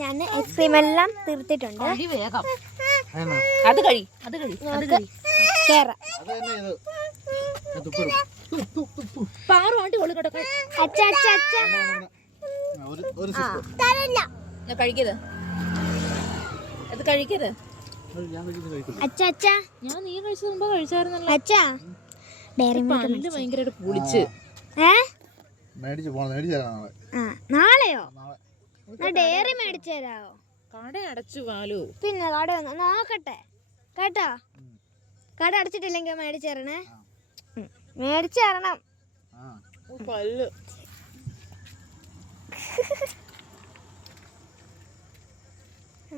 ഞാൻ ഐസ്ക്രീം എല്ലാം തീർത്തിട്ടുണ്ട്. നാളെയോ? ഡയറി മേടിച്ചു തരാമോ? കട അടച്ചു പാലു. പിന്നെ കട നോക്കട്ടെ കേട്ടോ. കട അടച്ചിട്ടില്ലെങ്കിൽ മേടിച്ചു തരണേ. മേടിച്ചു തരണം.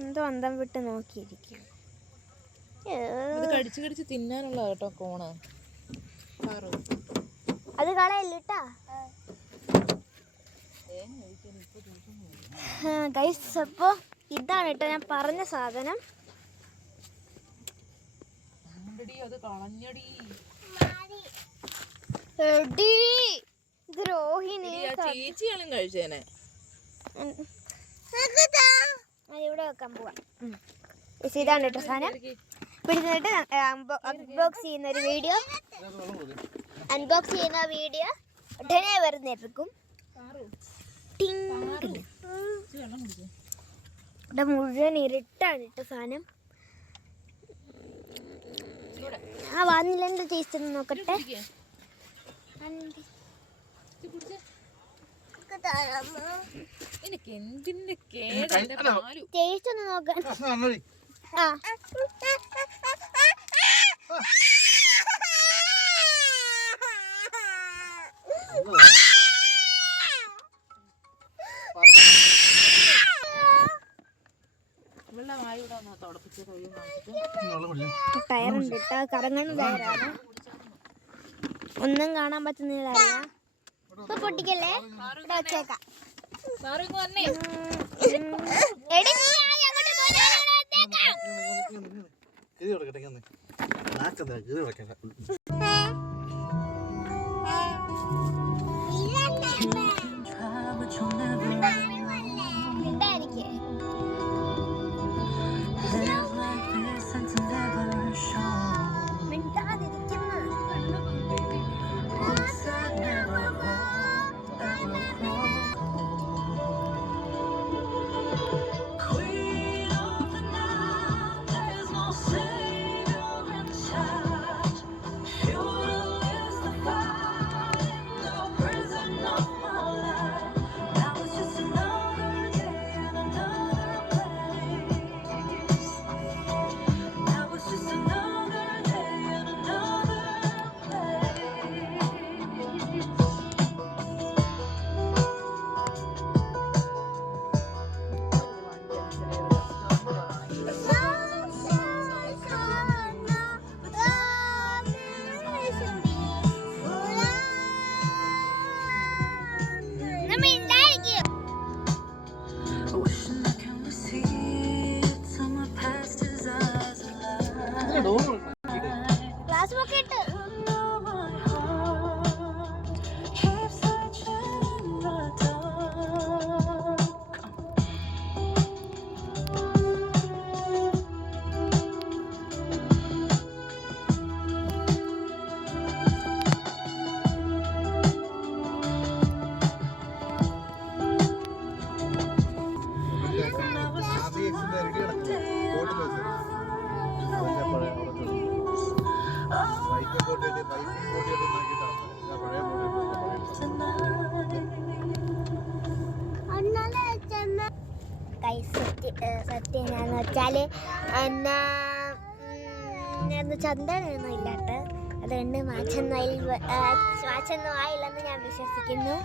എന്തോ അന്തം വിട്ട് നോക്കിയിരിക്കും. കടിച്ചു കടിച്ച് തിന്നാനുള്ള കേട്ടോ കോണ്. അത് കളയല്ലിട്ടാ ഗൈസ്. അപ്പോ ഇതാണ് കേട്ടോ ഞാൻ പറഞ്ഞ സാധനം. ദ്രോഹിണി കഴിച്ചേനെ ഇവിടെ വെക്കാൻ പോവാം. ഇതാണ് കേട്ടോ സാധനം. പിടിച്ചിട്ട് അൺബോക്സ് ചെയ്യുന്ന വീഡിയോ ഉടനെ വരുന്നേക്കും. ഇവിടെ മുഴുവൻ ഇരുട്ടാണ് കേട്ടോ സാധനം. വന്നില്ല എന്റെ ടേസ്റ്റ് ഒന്ന് നോക്കട്ടെ. ടേസ്റ്റ് ഒന്ന് നോക്കാൻ. ടയറുണ്ട് കേട്ടോ, കറങ്ങുന്ന ടയറാണ്. ഒന്നും കാണാൻ പറ്റുന്നില്ല. ഇപ്പൊ പൊട്ടിക്കല്ലേ, വെച്ചേക്കാം. സത്യം എന്ന് വെച്ചാല് ചന്ദ്രനൊന്നും ഇല്ലാട്ട്, അതുകൊണ്ട് മാച്ചൊന്നും ആയില്ലെന്ന് ഞാൻ വിശ്വസിക്കുന്നു.